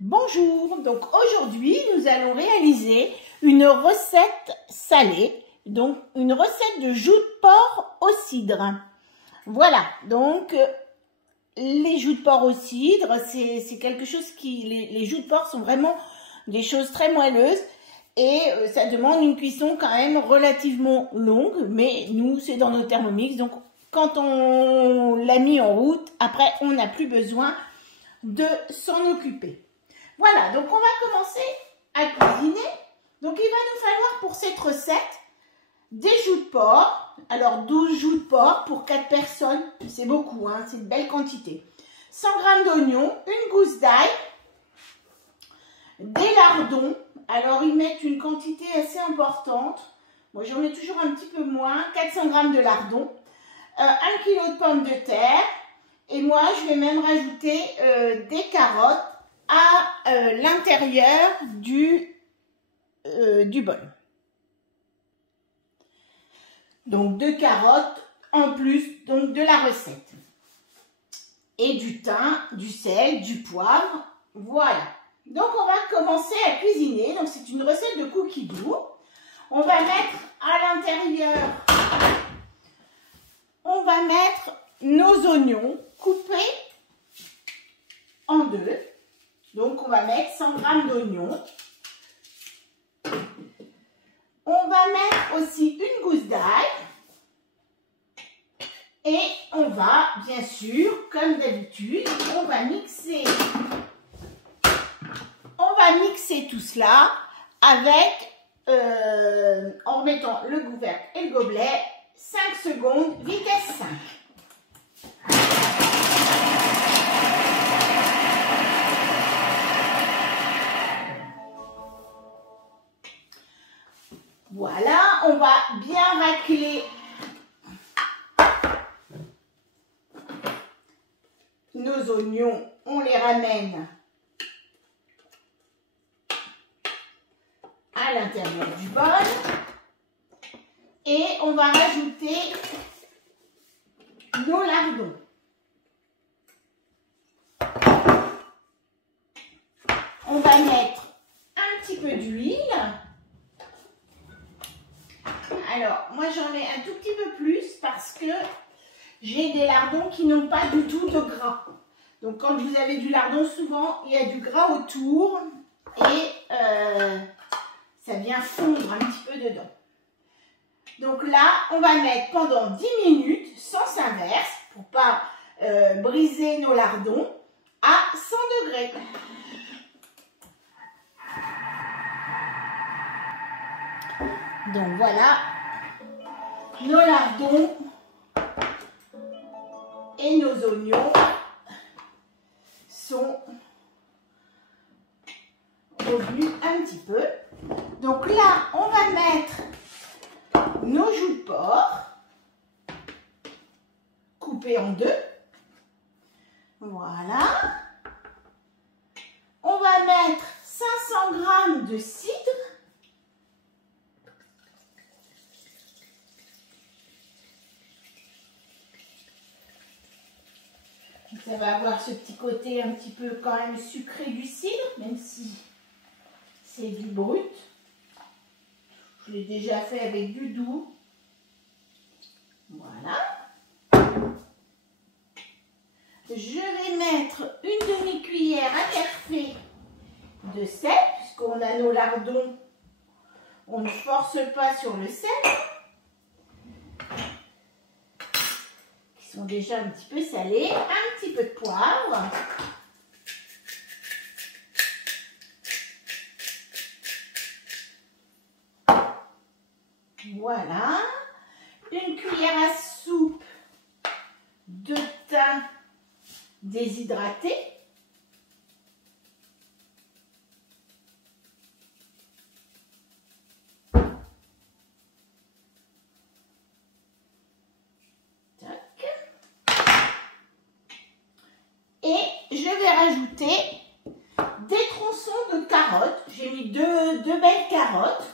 Bonjour, donc aujourd'hui nous allons réaliser une recette salée, donc une recette de joues de porc au cidre. Voilà, donc les joues de porc au cidre, c'est quelque chose les joues de porc sont vraiment des choses très moelleuses et ça demande une cuisson quand même relativement longue, mais nous c'est dans nos Thermomix, donc quand on l'a mis en route, après on n'a plus besoin de s'en occuper. Voilà, donc on va commencer à cuisiner. Donc il va nous falloir pour cette recette des joues de porc. Alors 12 joues de porc pour 4 personnes, c'est beaucoup, hein, c'est une belle quantité. 100 g d'oignons, une gousse d'ail, des lardons. Alors ils mettent une quantité assez importante. Moi j'en mets toujours un petit peu moins, 400 g de lardons, 1 kg de pommes de terre. Et moi je vais même rajouter des carottes à l'intérieur du bol. Donc 2 carottes en plus donc de la recette. Et du thym, du sel, du poivre. Voilà. Donc on va commencer à cuisiner. Donc c'est une recette de cookie dough. On va mettre à l'intérieur, on va mettre nos oignons coupés en deux. Donc, on va mettre 100 g d'oignons. On va mettre aussi une gousse d'ail. Et on va, bien sûr, comme d'habitude, on va mixer tout cela avec, en remettant le couvercle et le gobelet, 5 secondes, vitesse 5. Voilà, on va bien racler nos oignons, on les ramène à l'intérieur du bol et on va rajouter nos lardons. On va mettre un petit peu d'huile. Alors, moi j'en mets un tout petit peu plus parce que j'ai des lardons qui n'ont pas du tout de gras. Donc quand vous avez du lardon, souvent il y a du gras autour et ça vient fondre un petit peu dedans. Donc là, on va mettre pendant 10 minutes, sens inverse, pour ne pas briser nos lardons, à 100 degrés. Donc voilà, nos lardons et nos oignons sont revenus un petit peu. Donc là, on va mettre nos joues de porc coupées en deux. Voilà. On va mettre 500 g de cidre. Ça va avoir ce petit côté un petit peu quand même sucré du cidre, même si c'est du brut. Je l'ai déjà fait avec du doux. Voilà. Je vais mettre une demi-cuillère à café de sel, puisqu'on a nos lardons, on ne force pas sur le sel. Sont déjà un petit peu salés, un petit peu de poivre. Voilà. Une cuillère à soupe de thym déshydraté. Et je vais rajouter des tronçons de carottes. J'ai mis deux belles carottes.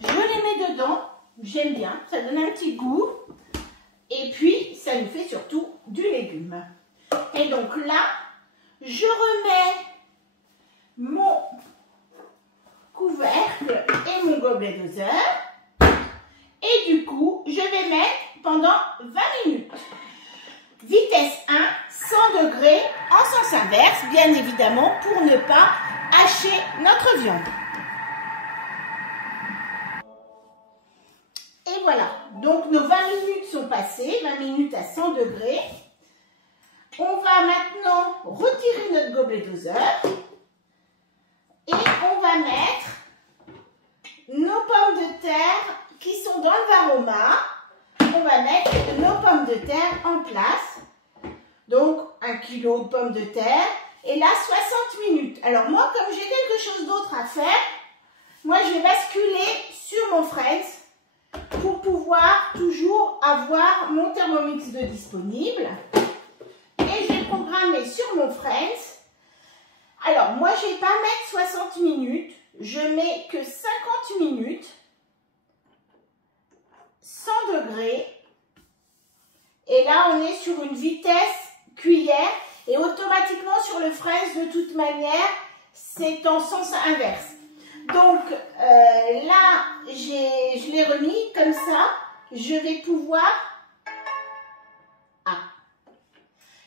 Je les mets dedans. J'aime bien. Ça donne un petit goût. Et puis, ça nous fait surtout du légume. Et donc là, je remets gobelet doseur. Et du coup, je vais mettre pendant 20 minutes. Vitesse 1, 100 degrés en sens inverse, bien évidemment, pour ne pas hacher notre viande. Et voilà, donc nos 20 minutes sont passées, 20 minutes à 100 degrés. On va maintenant retirer notre gobelet doseur et on va mettre nos pommes de terre qui sont dans le varoma. On va mettre nos pommes de terre en place. Donc 1 kg de pommes de terre et là 60 minutes. Alors moi, comme j'ai quelque chose d'autre à faire, moi je vais basculer sur mon Friends pour pouvoir toujours avoir mon Thermomix de disponible. Et je vais programmer sur mon Friends. Alors moi je ne vais pas mettre 60 minutes, je mets que 50 minutes, 100 degrés. Et là on est sur une vitesse cuillère et automatiquement sur le Friends de toute manière c'est en sens inverse. Donc là je l'ai remis comme ça, je vais pouvoir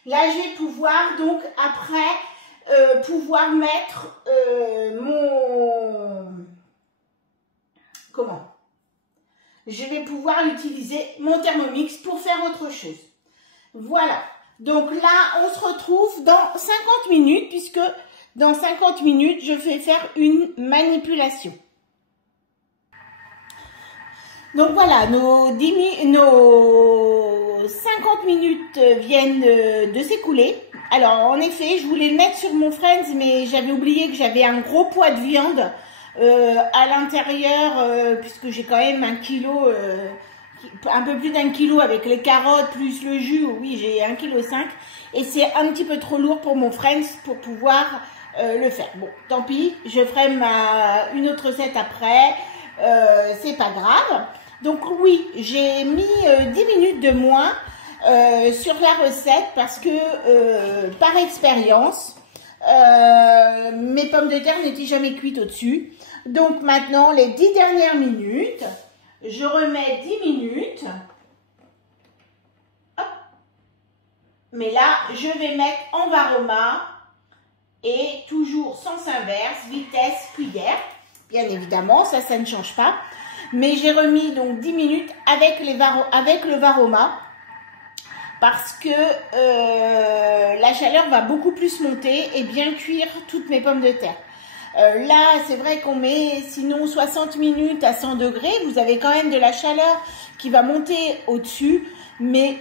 là je vais pouvoir donc après pouvoir mettre je vais pouvoir utiliser mon Thermomix pour faire autre chose. Voilà. Donc là, on se retrouve dans 50 minutes, puisque dans 50 minutes, je vais faire une manipulation. Donc voilà, nos 50 minutes viennent de s'écouler. Alors en effet, je voulais le mettre sur mon Friends, mais j'avais oublié que j'avais un gros poids de viande à l'intérieur, puisque j'ai quand même 1 kilo, un peu plus d'1 kilo avec les carottes plus le jus. Oui, j'ai 1,5 kg et c'est un petit peu trop lourd pour mon Friends pour pouvoir le faire. Bon, tant pis, je ferai une autre recette après, c'est pas grave. Donc oui, j'ai mis 10 minutes de moins sur la recette parce que par expérience, mes pommes de terre n'étaient jamais cuites au-dessus. Donc maintenant, les 10 dernières minutes, je remets 10 minutes. Hop. Mais là, je vais mettre en varoma et toujours sens inverse, vitesse cuillère. Bien évidemment, ça ne change pas. Mais j'ai remis donc 10 minutes avec le varoma parce que la chaleur va beaucoup plus monter et bien cuire toutes mes pommes de terre. Là, c'est vrai qu'on met sinon 60 minutes à 100 degrés. Vous avez quand même de la chaleur qui va monter au-dessus. Mais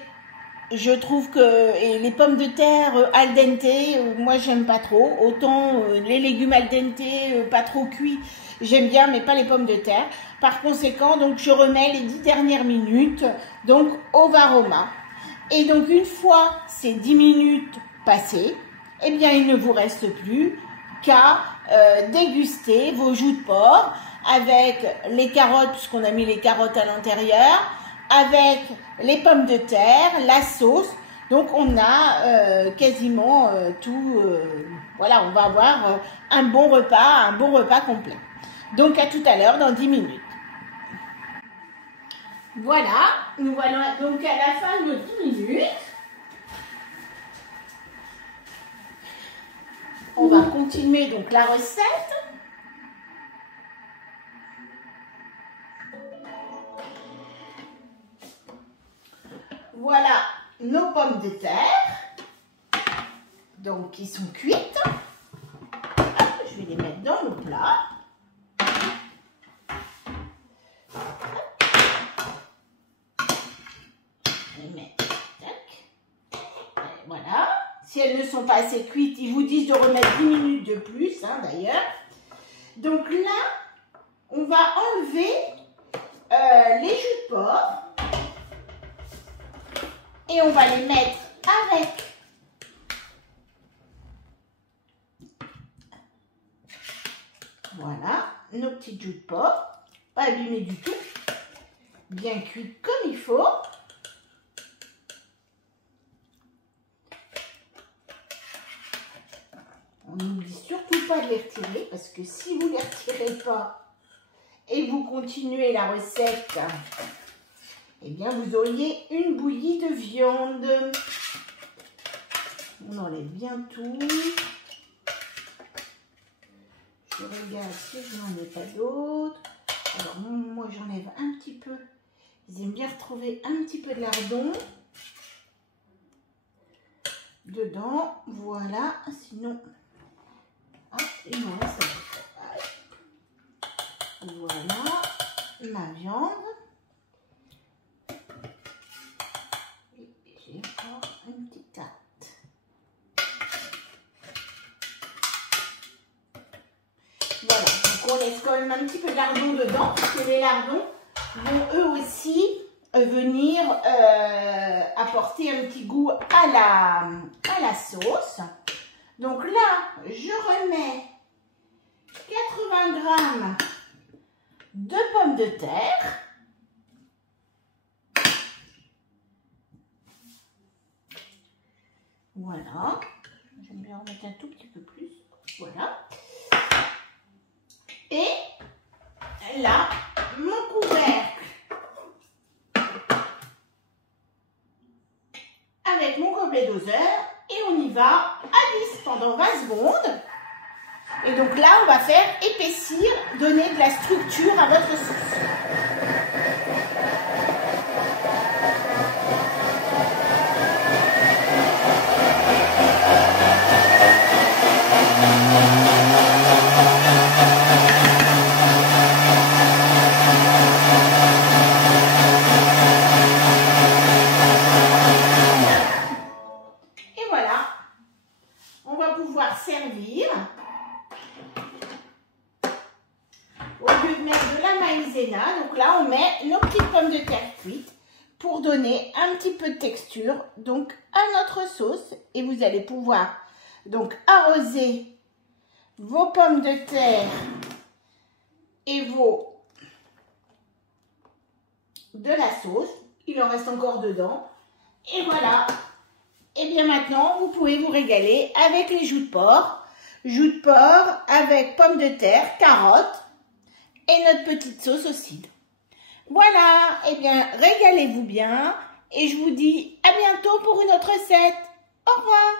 je trouve que les pommes de terre al dente, moi, j'aime pas trop. Autant les légumes al dente, pas trop cuits, j'aime bien, mais pas les pommes de terre. Par conséquent, donc, je remets les 10 dernières minutes donc, au varoma. Et donc, une fois ces 10 minutes passées, eh bien, il ne vous reste plus qu'à déguster vos joues de porc avec les carottes, puisqu'on a mis les carottes à l'intérieur, avec les pommes de terre, la sauce. Donc on a quasiment tout. Voilà, on va avoir un bon repas complet. Donc à tout à l'heure dans 10 minutes. Voilà, nous voilà donc à la fin de 10 minutes. On va continuer donc la recette. Voilà nos pommes de terre, donc qui sont cuites. Hop, je vais les mettre dans le plat. Je les mets, tac. Voilà. Si elles ne sont pas assez cuites, ils vous disent de remettre 10 minutes de plus, hein, d'ailleurs. Donc là, on va enlever les jus de porc. Et on va les mettre avec voilà, nos petites joues de porc, pas abîmées du tout, bien cuites comme il faut. On n'oublie surtout pas de les retirer parce que si vous ne les retirez pas, et vous continuez la recette, eh bien vous auriez une bouillie de viande. On enlève bien tout. Je regarde si je n'en ai pas d'autres. Alors moi j'enlève un petit peu. Ils aiment bien retrouver un petit peu de lardon dedans. Voilà, sinon... Ah, il m'en reste un peu. Voilà, ma viande. Et j'ai encore une petite tarte. Voilà, donc on laisse quand même un petit peu de lardon dedans, parce que les lardons vont eux aussi venir apporter un petit goût à la sauce. Donc là, je remets 80 grammes de pommes de terre. Voilà. J'aime bien remettre un tout petit peu plus. Voilà. Et là, mon couvercle avec mon gobelet doseur et on y va à 10 pendant 20 secondes. Et donc là, on va faire épaissir, donner de la structure à votre sauce. Et voilà, on va pouvoir servir. Au lieu de mettre de la maïzena, donc là on met nos petites pommes de terre cuites pour donner un petit peu de texture donc à notre sauce, et vous allez pouvoir donc arroser vos pommes de terre et de la sauce. Il en reste encore dedans et voilà. Et bien maintenant vous pouvez vous régaler avec les joues de porc avec pommes de terre, carottes et notre petite sauce au cidre. Voilà, et bien régalez-vous bien et je vous dis à bientôt pour une autre recette. Au revoir.